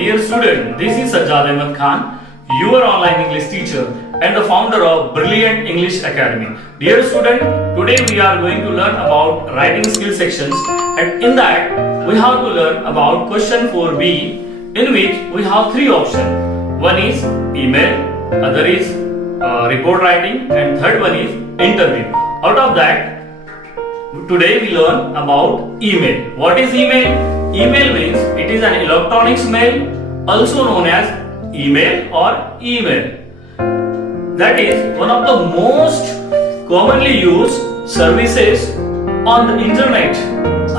dear student, this is Sajjad Ahmed Khan, your online English teacher and the founder of Brilliant English Academy. Dear student, today we are going to learn about writing skill sections, and in that we have to learn about question 4b, in which we have three options. One is email, other is report writing, and third one is interview. Out of that, today we learn about email. What is email? Email means it is an electronics mail, also known as email or email. That is one of the most commonly used services on the internet,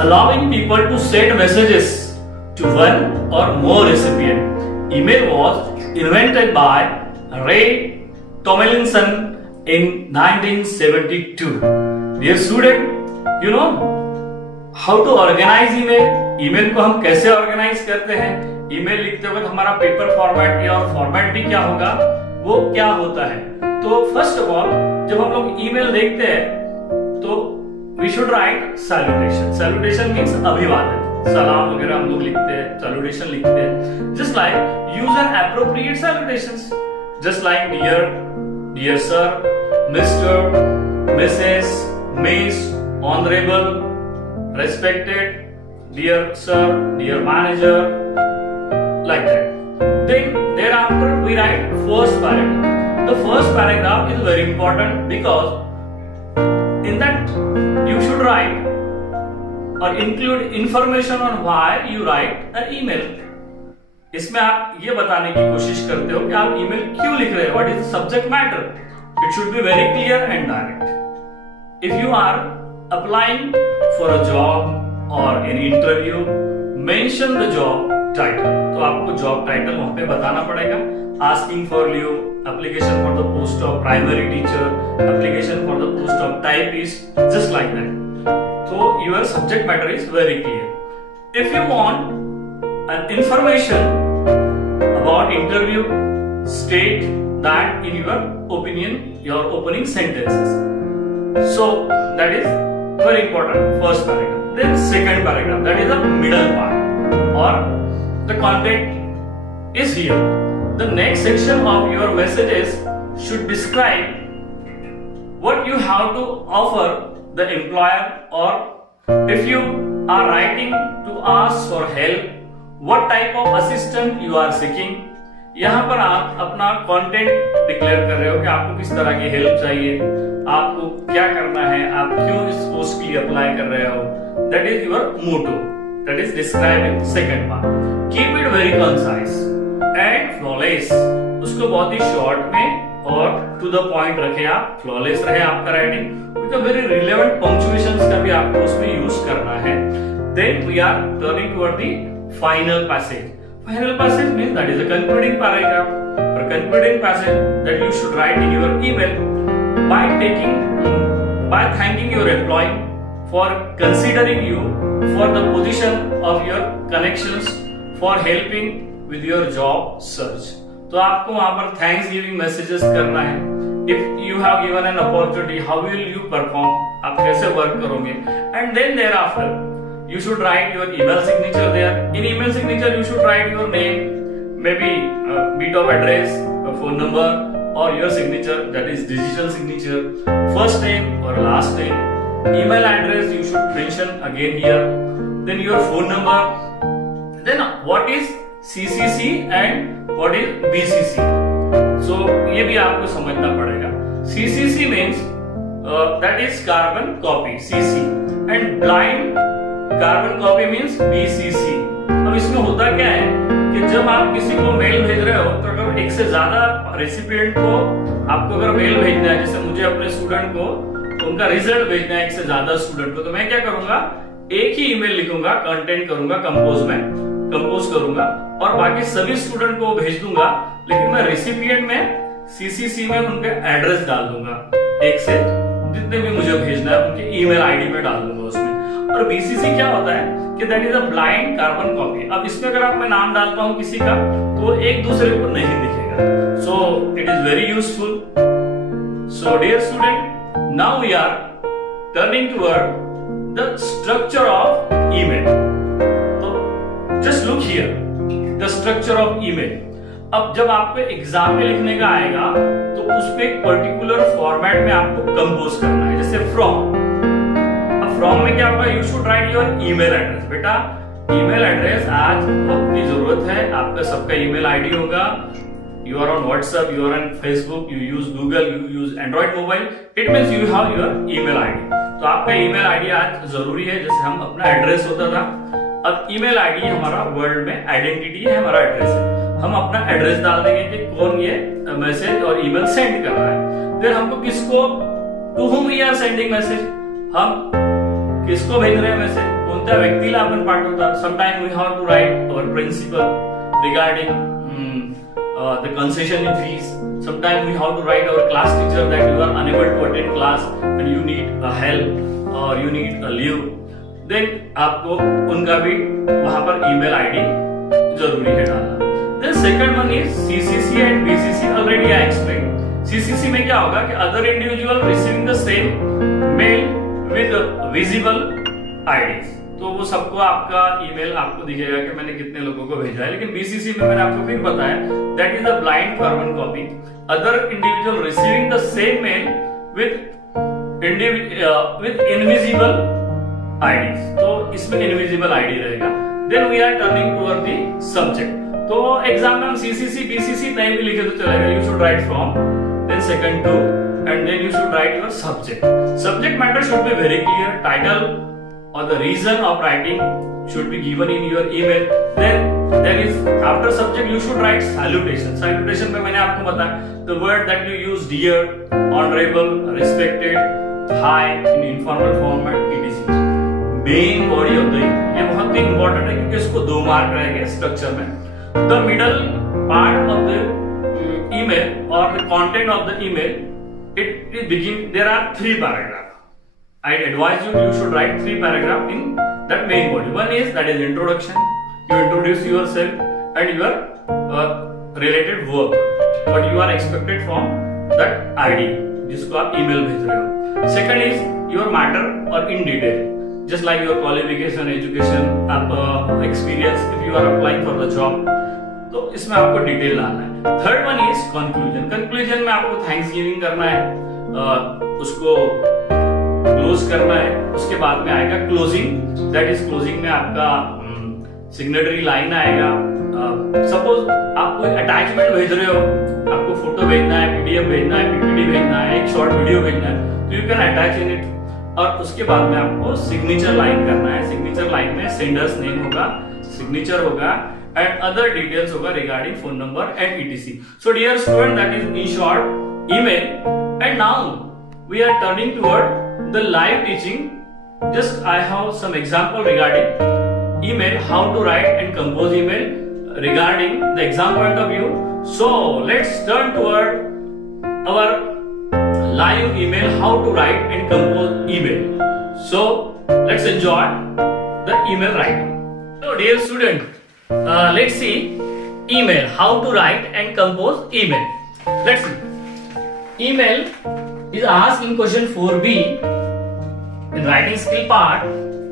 allowing people to send messages to one or more recipients. Email was invented by Ray Tomlinson in 1972. Dear student, you know how to organize email. Email को हम कैसे organise करते हैं? Email लिखते वक्त हमारा paper format या और फॉर्मेट भी क्या होगा, वो क्या होता है? तो फर्स्ट ऑफ ऑल जब हम लोग ईमेल देखते हैं तो we should write salutation. Salutation means अभिवादन, सलाम वगैरह हम लोग लिखते हैं, सैल्यूटेशन लिखते हैं. Just like use an appropriate salutations, just like dear sir, Mr, Mrs, Miss, honourable, respected, dear sir, dear manager, like that. Then thereafter we write first paragraph. The first paragraph is very important because in that you should write or include information on why you write an email. इसमें आप ये बताने की कोशिश करते हो कि आप ईमेल क्यों लिख रहे हो. What is the subject matter? It should be very clear and direct. If you are applying for a job or an interview, mention the job title. तो आपको job title वहां पे बताना पड़ेगा. Asking for leave, application for the post of primary teacher, application for the post of typist, just like that. So your subject matter is very clear. If you want an information about interview, state that in your opinion, your opening sentences. So that is very important, first paragraph. Then second paragraph, that is the middle part, or the content is here. The next section of your messages should describe what you have to offer the employer, or if you are writing to ask for help, what type of assistant you are seeking. यहाँ पर आप अपना content declare कर रहे हो कि आपको किस तरह की हेल्प चाहिए, आपको क्या करना है, आप क्यों इस पोस्ट के लिए अप्लाई कर रहे हो. That is your motto, that is describing second part. Keep it very concise and flawless. उसको बहुत ही शॉर्ट में और टू द पॉइंट रखे आप, फ्लॉलेस रहे आपका writing, with very relevant punctuations का भी आपको उसमें यूज करना है. Then we are turning toward the final passage. Final passage means that is a concluding paragraph or concluding passage that you should write in your email by thanking your employee for considering you for the position of your connections, for helping with your job search. तो आपको वहां पर thanks giving messages करना है. If you have given an opportunity, how will you perform? आप कैसे work करोगे? And then thereafter you should write your email signature there. In email signature you should write your name, maybe a bit of address, a phone number, or your signature, that is digital signature, first name or last name. Email address you should mention again here. Then your phone number. Then what is CCC and what is BCC. So ये भी आपको समझना पड़ेगा. CCC means that is carbon copy, CC, and blind carbon copy means BCC. अब इसमें होता क्या है कि जब आप किसी को मेल भेज रहे हो, तो अगर एक से ज्यादा रेसिपिएंट को आपको अगर मेल भेजना है, जैसे मुझे अपने स्टूडेंट को उनका रिजल्ट भेजना है एक से ज्यादा स्टूडेंट को, तो मैं क्या करूंगा, एक ही ईमेल लिखूंगा, कंटेंट करूंगा कंपोज करूंगा और बाकी सभी स्टूडेंट को भेज दूंगा. लेकिन मैं रेसिपिएंट में CCC में उनके एड्रेस डाल दूंगा, एक से जितने भी मुझे भेजना है उनके ईमेल आईडी में डाल दूंगा उसमें. और BCC क्या होता है कि that is a blind carbon copy. अब इसमें अगर आप मैं नाम डालता हूं किसी का तो एक दूसरे को नहीं दिखेगा. So it is very useful. So dear student, now we are turning toward the structure of email. तो just look here. The structure of email. अब जब आपको एग्जाम में लिखने का आएगा तो उस पे एक पर्टिकुलर फॉर्मेट में आपको कंपोज करना है, जैसे फ्रॉम। अब फ्रॉम में क्या होगा, you should write your email address. बेटा ईमेल एड्रेस आज अपनी जरूरत है, आपका सबका ईमेल आईडी होगा। You are on WhatsApp, you are on Facebook, you use Google, you use Android mobile. It means you have your email ID. तो आपका email ID आज जरूरी है, जैसे हम अपना एड्रेस होता था। अब email ID हमारा वर्ल्ड में आइडेंटिटी है, हमारा एड्रेस है। हम अपना एड्रेस डाल देंगे कि कौन ये मैसेज और ईमेल सेंड कर रहा है। फिर हमको किसको, to whom we are sending message, हम किसको भेज रहे हैं मैसेज, कोणत्या व्यक्तीला आपण पाठवतात। Sometime we have to write our principal regarding the concession in fees. Sometimes we have to write our class teacher that you are unable to attend class and you need a help or you need a leave. Then आपको उनका भी वहां पर email ID जरूरी है डालना। Then second one is CCC and BCC. Already I explained. CCC में क्या होगा कि other individual receiving the same mail with visible IDs. तो वो सबको आपका ईमेल आपको दिखेगा कि मैंने कितने लोगों को भेजा है। लेकिन बीसीसी में मैंने आपको फिर बताया that is the blind carbon copy, other individual receiving the same mail with invisible ID. तो इसमें इनविजिबल आईडी रहेगा। Then we are turning toward the subject. तो एग्जाम में हम सीसीसी बीसीसी नहीं भी लिखे तो चलेगा। You should write from, then second to, and then you should write your subject. Subject matter should be very clear, title or the reason of writing should be given in your email. Then there is after subject you should write salutation. Salutation में मैंने आपको बताया the word that you use, dear, honorable, respected, hi in informal format etc. Main body of the email, ये बहुत ही important है क्योंकि इसको 2 mark रहेंगे स्ट्रक्चर में। The middle part of the email or the content of the email, it begin, there are 3 paragraphs. I advise you should write 3 paragraphs in that main body. One is that is introduction. You introduce yourself and your related work, what you are expected from that ID जिसको आप email भेज रहे हो। Second is your matter or in detail, just like your qualification, education, आप experience if you are applying for the job, तो इसमें आपको detail डालना है। Third one is conclusion. Conclusion में आपको थैंक्स गिविंग करना है, उसको क्लोज करना है। उसके बाद में आएगा क्लोजिंग, दैट इज क्लोजिंग में आपका सिग्नेटरी लाइन आएगा। सपोज आप कोई अटैचमेंट भेज रहे हो, आपको फोटो भेजना है, पीडीएफ भेजना है, पीपीटी भेजना है, एक शॉर्ट वीडियो भेजना है, तो you can attach in it. और उसके बाद में आपको सिग्नेचर लाइन करना है। सिग्नेचर लाइन में सेंडर्स नेम होगा, सिग्नेचर होगा एंड अदर डिटेल्स होगा regarding phone number and etc. So dear student, that is in short email. And now we are turning toward the live teaching. Just I have some example regarding email, how to write and compose email regarding the exam point of view. So let's turn toward our live email, how to write and compose email. So let's enjoy the email writing. So dear student, let's see email, how to write and compose email. Let's see. Email is asked in question 4B in writing skill part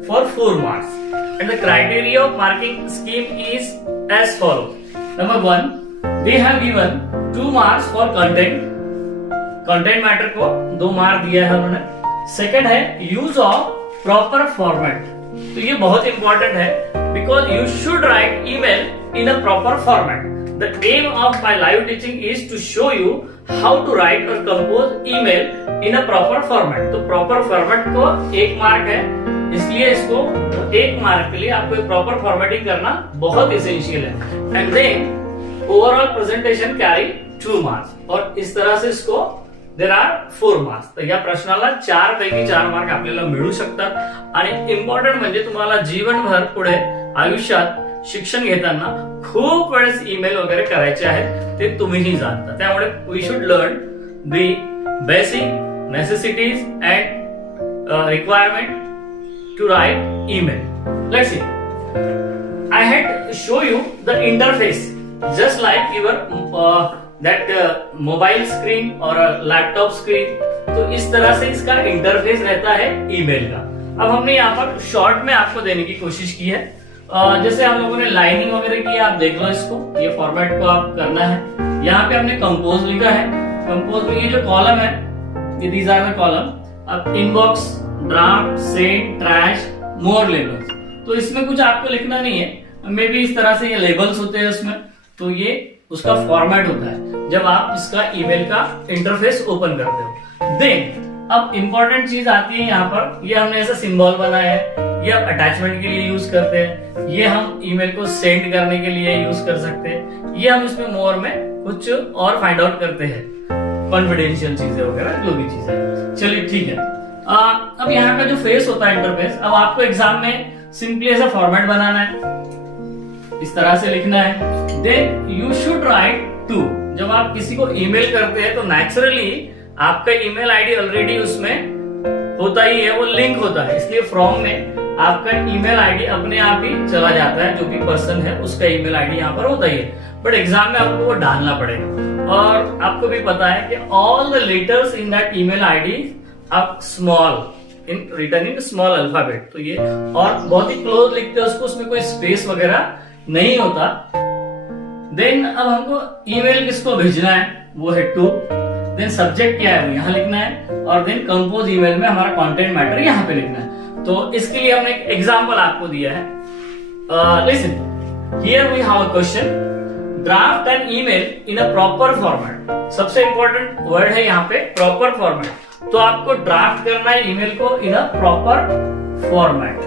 for 4 marks, and the criteria of marking scheme is as follows. Number 1, they have given 2 marks for content matter को 2 mark दिया है उन्होंने। Second है use of proper format, तो ये बहुत important है because you should right email in a proper format. The aim of my live teaching is to show you how to write or compose email in a proper format. तो proper format को 1 mark है, इसलिए इसको 1 mark के लिए आपको proper formatting करना बहुत इसेंशियल है। And then overall presentation carry 2 marks, और इस तरह से इसको देर आर 4 मार्क्स। तर या प्रश्नाला 4 पैकी 4 मार्क आपल्याला मिळू शकतात। आणि इम्पॉर्टंट म्हणजे तुम्हाला जीवनभर पुढे आयुष्यात शिक्षण घेताना खूप वेळेस ईमेल वगैरे करायचे आहेत, ते तुम्हीही जाणता। त्यामुळे we should learn the basic necessities and requirement to write email. Let's see, I had show you the interface just like your that mobile screen और लैपटॉप स्क्रीन, तो इस तरह से इसका इंटरफेस रहता है ईमेल का। अब हमने यहाँ पर शॉर्ट में आपको देने की कोशिश की है। जैसे हम लोगों ने लाइनिंग वगैरह की, आप देख लो इसको, ये फॉर्मेट को आप करना है। यहाँ पे हमने कंपोज लिखा है, कंपोज में ये जो कॉलम है, ये दीज आर द कॉलम। अब इनबॉक्स, ड्राफ्ट, सेंड, ट्रैश, मोर लेबल्स, तो इसमें कुछ आपको लिखना नहीं है, मे बी इस तरह से ये लेबल्स होते हैं उसमें, तो ये उसका फॉर्मेट होता है जब आप इसका ईमेल का इंटरफेस ओपन करते हो। देन अब इंपॉर्टेंट चीज आती है यहाँ पर, ये हमने ऐसा सिंबल बनाया है, ये आप अटैचमेंट के लिए यूज करते हैं, ये हम ईमेल को सेंड करने के लिए यूज कर सकते हैं, ये हम इसमें मोर में कुछ और फाइंड आउट करते हैं, कॉन्फिडेंशियल चीजें वगैरह जो भी चीजें। चलिए ठीक है। अब यहाँ का जो फेस होता है इंटरफेस, अब आपको एग्जाम में सिंपली ऐसा फॉर्मेट बनाना है, इस तरह से लिखना है। Then you should write to, जब आप किसी को ईमेल करते हैं तो नेचुरली आपका ईमेल आईडी ऑलरेडी उसमें होता ही है, वो लिंक होता है, इसलिए फ्रॉम में आपका ईमेल आईडी अपने आप ही चला जाता है, जो भी पर्सन है उसका ईमेल आईडी यहाँ पर होता ही है। बट एग्जाम में आपको वो डालना पड़ेगा, और आपको भी पता है कि all the letters in that email ID are small, in written in small alphabet, तो ये और बहुत ही क्लोज लिखते हैं उसको, उसमें कोई स्पेस वगैरह नहीं होता। देन अब हमको ईमेल किसको भेजना है, वो है टू। देन सब्जेक्ट क्या है वो यहाँ लिखना है, और देन कंपोज ईमेल में हमारा कंटेंट मैटर यहाँ पे लिखना है। तो इसके लिए हमने एक एग्जांपल आपको दिया है। Listen, here we have a question, draft an email in a proper format. सबसे इंपॉर्टेंट वर्ड है यहाँ पे प्रॉपर फॉर्मेट, तो आपको ड्राफ्ट करना है ईमेल को इन अ प्रॉपर फॉर्मेट।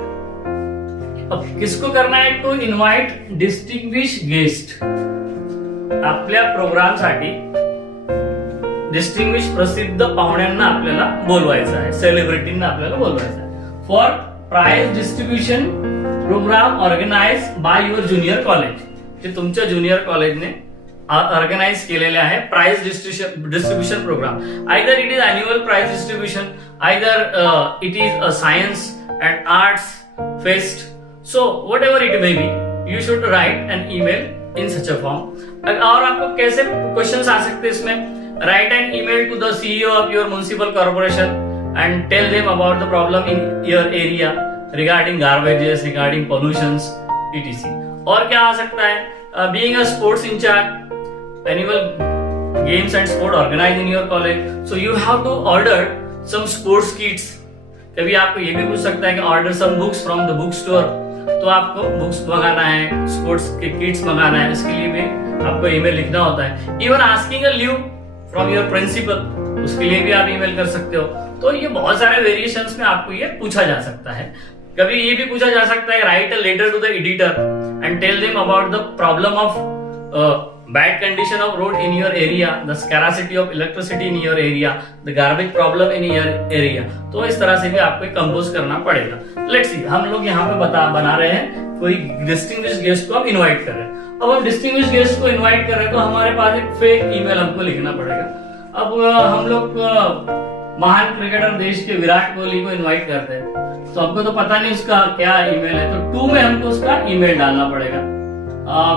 अब किसको करना है, टू इन्व्हाइट डिस्टिंग्विश गेस्ट, आपल्या प्रोग्रामसाठी डिस्टिंग्विश प्रसिद्ध पाहुण्यांना आपल्याला बोलवायचं आहे, सेलिब्रिटींना आपल्याला बोलवायचं आहे, for prize distribution program organise by your junior college, जे तुमच्या ज्युनियर कॉलेजने ऑर्गनाइज केलेले आहे prize distribution program. Either it is annual prize distribution, either it is a science and arts fest, so whatever it may be, you should write an email in such a form। और आपको कैसे questions आ सकते हैं इसमें, write an email to the CEO of your municipal corporation and tell them about the problem in your area regarding garbages, regarding pollutions, etc। और क्या आ सकता है, being a sports in charge, annual games and sport organized in your college, so you have to order some sports kits। कभी आपको ये भी पूछ सकता है कि order some books from the book store, तो आपको बुक्स मंगाना है, स्पोर्ट्स के किट्स मंगाना है, इसके लिए भी आपको ईमेल लिखना होता है। Even asking a leave from your principal, उसके लिए भी आप ईमेल कर सकते हो। तो ये बहुत सारे वेरिएशंस में आपको ये पूछा जा सकता है। कभी ये भी पूछा जा सकता है, write a letter to the editor and tell them about the problem of bad condition of road in your area, the scarcity of electricity in your area, the garbage problem in your area। तो इस तरह से भी आपको compose करना पड़ेगा। Let's see, हम लोग यहाँ पे बना रहे हैं, कोई डिस्टिंग्विश गेस्ट को हम इनवाइट कर रहे हैं। अब हम डिस्टिंग्विश गेस्ट को इनवाइट कर रहे हैं तो हमारे पास एक फेक ईमेल हमको लिखना पड़ेगा। अब हम लोग महान क्रिकेटर देश के विराट कोहली को इनवाइट करते हैं, तो हमको तो पता नहीं उसका क्या ईमेल है, तो टू में हमको उसका ईमेल डालना पड़ेगा,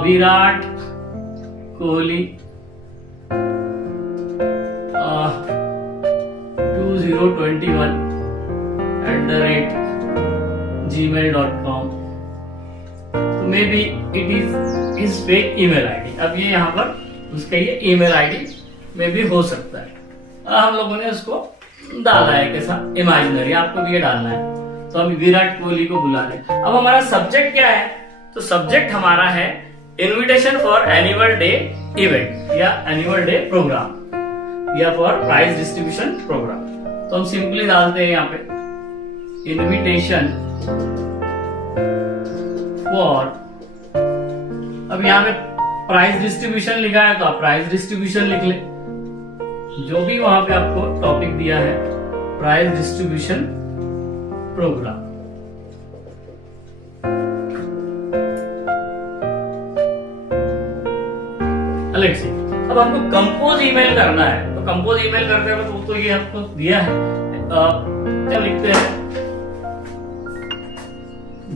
विराट कोहली 2021@gmail.com। तो may be it is his fake email ID. अब ये यहाँ पर उसका ये ईमेल आईडी में भी हो सकता है। हम लोगों ने उसको डाला है कैसा, इमेजिनरी, आपको भी ये डालना है। तो हम विराट कोहली को बुला रहे हैं। अब हमारा सब्जेक्ट क्या है, तो सब्जेक्ट हमारा है invitation for annual day event या एनुअल डे प्रोग्राम या फॉर प्राइज डिस्ट्रीब्यूशन प्रोग्राम। तो हम सिंपली डालते हैं यहाँ पे इन्विटेशन फॉर, अब यहाँ पे प्राइज डिस्ट्रीब्यूशन लिखा है तो आप प्राइज डिस्ट्रीब्यूशन लिख ले, जो भी वहां पे आपको टॉपिक दिया है prize distribution program. Let's see, अब हमको कंपोज ईमेल करना है, तो कंपोज ईमेल करते हैं तो ये आपको दिया है, क्या लिखते हैं,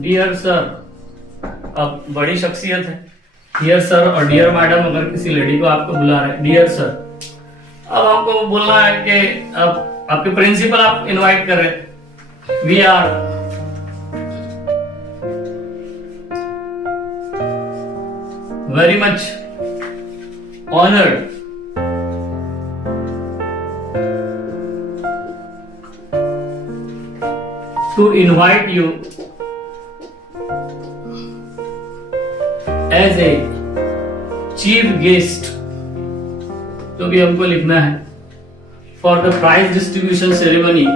डियर सर, अब बड़ी शख्सियत है, डियर सर और डियर मैडम, अगर किसी लेडी को आपको बुला रहे हैं डियर सर, अब आपको बोलना है कि अब आपके प्रिंसिपल आप इनवाइट कर रहे हैं, we are very much honored to invite you as a chief guest, तो भी हमको लिखना है, for the prize distribution ceremony,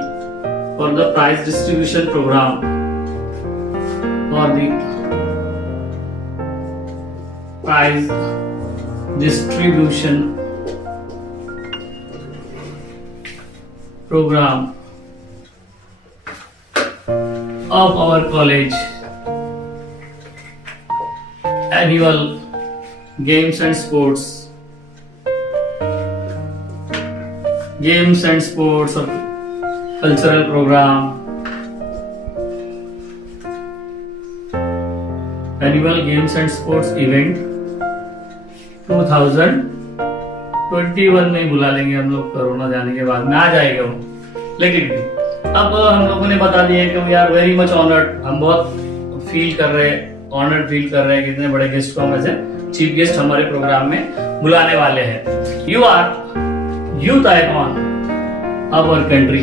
for the prize distribution program, for the prize distribution program of our college annual games and sports or cultural program, annual games and sports event 2021 में बुला लेंगे हम लोग, कोरोना जाने के बाद में आ जाएगा वो। लेकिन भी अब हम लोगों ने बता दिया कि we are very much honoured, हम बहुत फील कर रहे हैं, ऑनर्ड फील कर रहे हैं कि इतने बड़े गेस्ट को हम ऐसे चीफ गेस्ट हमारे प्रोग्राम में बुलाने वाले हैं। You are youth icon of our country.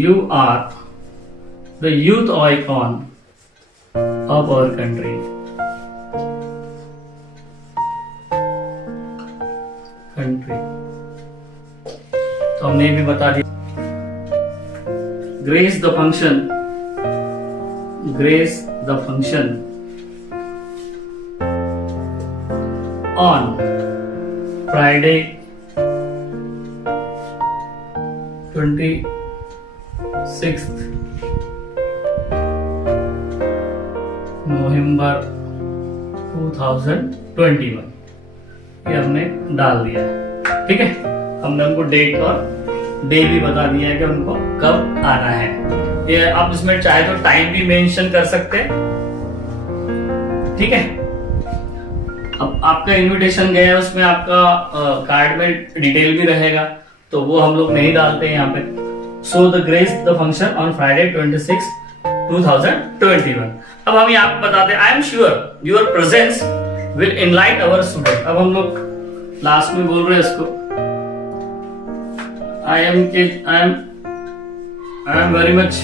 You are the youth icon of our country. तो हमने भी बता दिया। Grace the function on Friday 26th November 2021, ये हमने डाल दिया है। ठीक है, हमने उनको डेट और डे भी बता दिया है कि उनको कब आना है। ये आप इसमें चाहे तो टाइम भी मेंशन कर सकते हैं। ठीक है, अब आपका इनविटेशन गया है, उसमें आपका कार्ड में डिटेल भी रहेगा, तो वो हम लोग नहीं डालते हैं यहाँ पे। So the grace the function on Friday 26 2021। अब हम यहाँ पे बताते हैं, I am sure your presence will एनलाइट our student. अब हम लोग लास्ट में बोल रहे हैं इसको, I am very much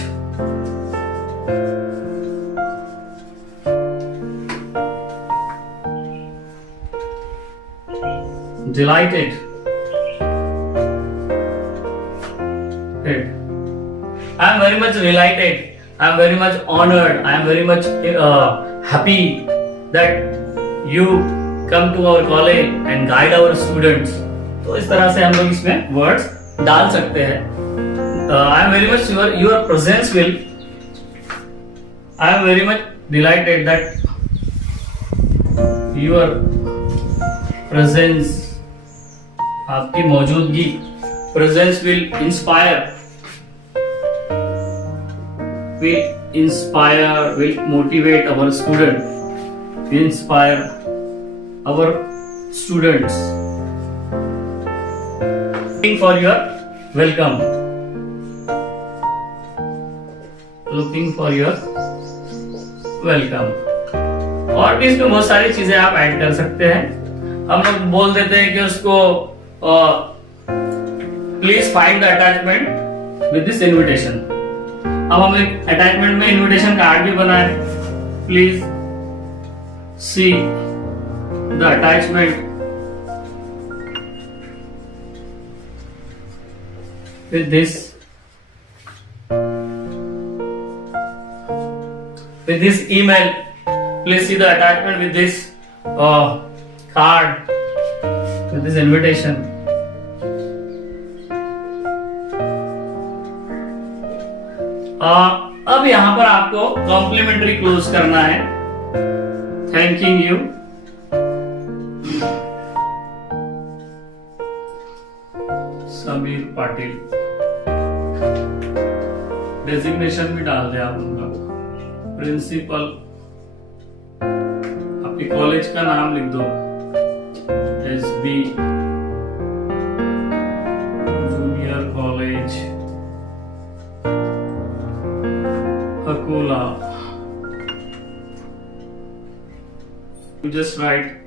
delighted I am very much delighted, I am very much honored, I am very much happy that you come to our college and guide our students। तो इस तरह से हम लोग इसमें वर्ड्स डाल सकते हैं। I am very much sure your presence will, I am very much delighted that your presence, आपकी मौजूदगी, presence will inspire, will motivate our student, will inspire our students। Looking for your welcome, looking for your welcome। और भी इसमें बहुत सारी चीजें आप add कर सकते हैं। हम लोग बोल देते हैं कि उसको please find the attachment with this invitation. अब हम एक अटैचमेंट में इनविटेशन कार्ड भी बनाए, please see the attachment with this email, please see the attachment with this card, with this invitation। अब यहां पर आपको कॉम्प्लीमेंट्री क्लोज करना है। Thanking you, Sameer Patil. Designation भी डाल दे आप उनका, प्रिंसिपल, आपके कॉलेज का नाम लिख दो, SB junior college Coca-Cola. You just write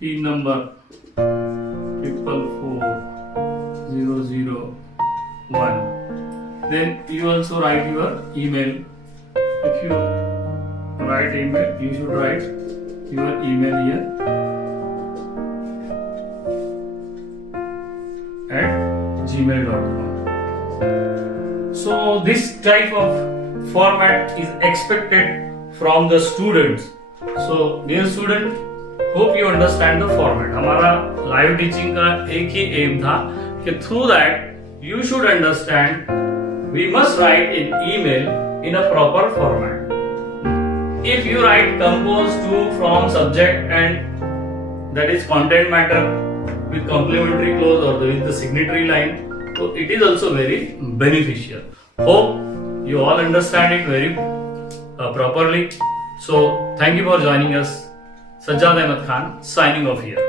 PIN number 444001. Then you also write your email. If you write email, you should write your email here at gmail.com. So this type of format is expected from the students. So dear student, hope you understand the format. हमारा live teaching का एक ही M था कि through that you should understand we must write an email in a proper format. If you write compose to, from, subject and that is content matter with complementary clause or with the signatory line, so it is also very beneficial. Hope you all understand it very properly. So thank you for joining us. Sajjad Ahmed Khan signing off here.